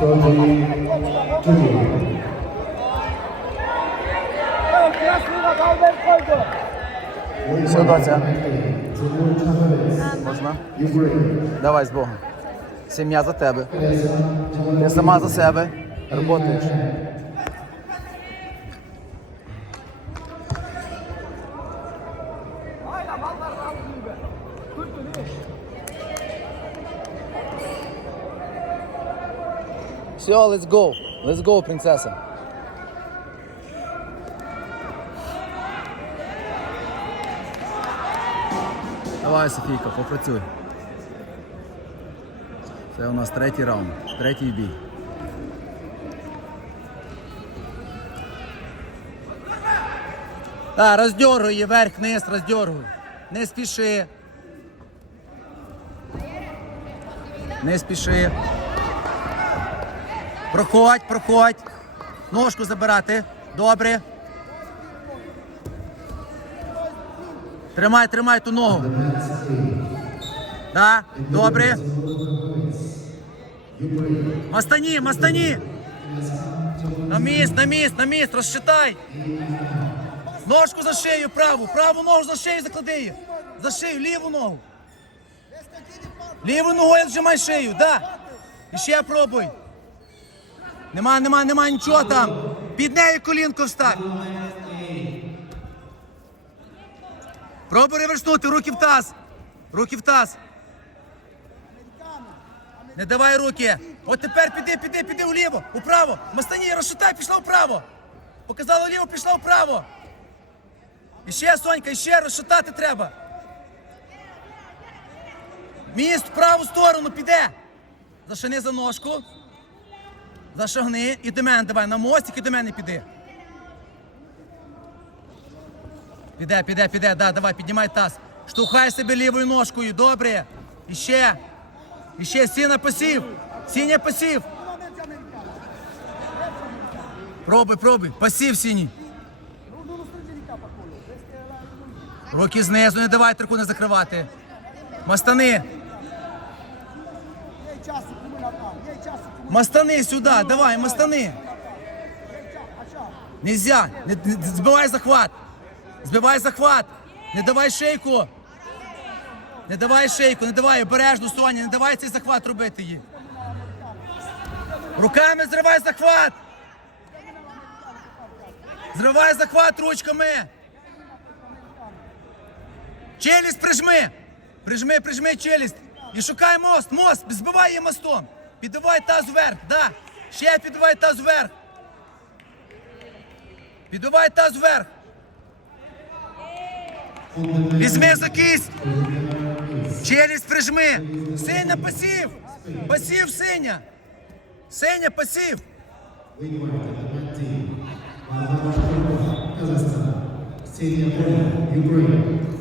Georgie Judy. Все, доця. Можна? Давай з Богом. Сім'я за тебе. Ти сама за себе. Работаєш. Все, let's go. Let's go, принцеса. Давай, Софійка, попрацюй. Це у нас третій раунд, третій бій. Так, роздергуй її вверх, вниз, роздергуй. Не спіши. Не спіши. Проходь, проходь. Ножку забирати. Добре. Тримай, тримай ту ногу. Да, добре. Мастані, мастані! На міст, на міст, на міст, розчитай! Ножку за шию праву, праву ногу за шию заклади її. За шию, ліву ногу. Лівою ногою зжимай шию, да. І ще пробуй. Нема, нема, нема нічого там. Під нею колінко встань. Пробуй реверснути, руки в таз. Руки в таз. Не давай руки. От тепер піди, піди, піди вліво, управо. Мастані, розшутай, пішла вправо. Показала вліво, пішла вправо. І ще, Сонька, і ще розшатати треба. Міст в праву сторону піде. Зашини за ножку. Зашагни і до мене давай. На мостик і до мене піди. Піде, піде, піде, да, давай, піднімай таз. Штовхай себе лівою ножкою, добре. І ще. І ще сіна посів. Сіня посів. Пробуй, пробуй. Посів синій. Руки знизу, не давай трику не закривати. Мастани. Мастани сюди, давай, мастани. Нельзя. Не, не, збивай захват. Збивай захват. Не давай шейку. Не давай шейку, не давай обережно, Соня, не давай цей захват робити її. Руками зривай захват. Зривай захват ручками. Челюсть прижми. Прижми, прижми челюсть. І шукай мост, мост, збивай її мостом. Підбивай таз вверх, да. Ще підбивай таз вверх. Підбивай таз вверх. Візьми за кисть. Челюсть прижми. Синя пасів. Пасів синя. Синя пасів. Senior player, Ukraine.